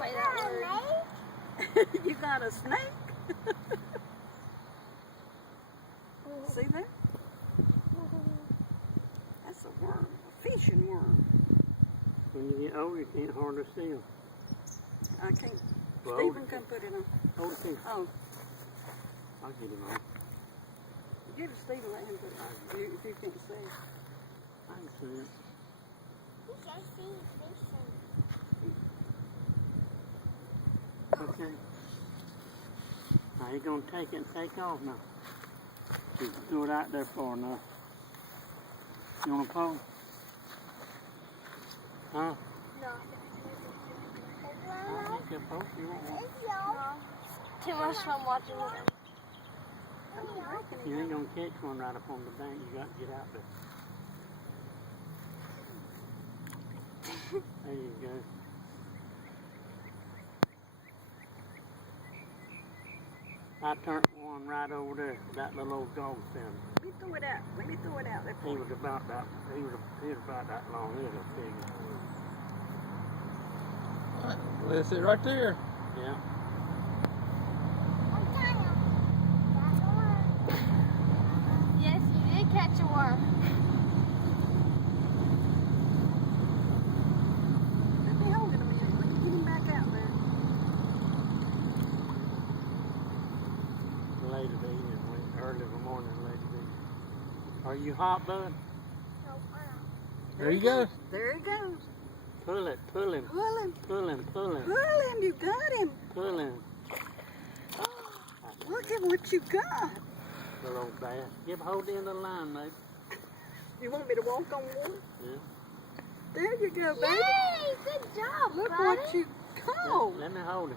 Say that word. You got a snake? See that? That's a worm, a fishing worm. When you get older, you can't hardly see them. I can't. Well, Stephen can put it on. Older people. Oh, I'll get it on. give it to Stephen, let him put it on. If you can't see it. I can see it. Okay. Now you're going to take it and take off now. You can throw it out there far enough. You want to pull? Huh? No. I think you'll pull. You want one? Too much fun watching it. You ain't going to catch one right up on the bank. You got to get out there. There you go. I turned one right over there, that little old dog found it. Let me throw it out. Let me throw it out there. He was about that. He was about that long. He was a pig. Let's sit right there. Yeah. Yes, you did catch a worm. Let me hold it a minute. Let me get him back out there. Late evening, early in the morning, late evening. Are you hot, bud? There you go. There he goes. Pull it, pull him, Pull him. pull him, pull him, Pull him. You got him. pull him. Look at what you got. Little old bass. Give hold the end of the line, mate. You want me to walk on one? Yeah. There you go, baby. Yay! Good job, Look buddy. what you caught. Let me hold it.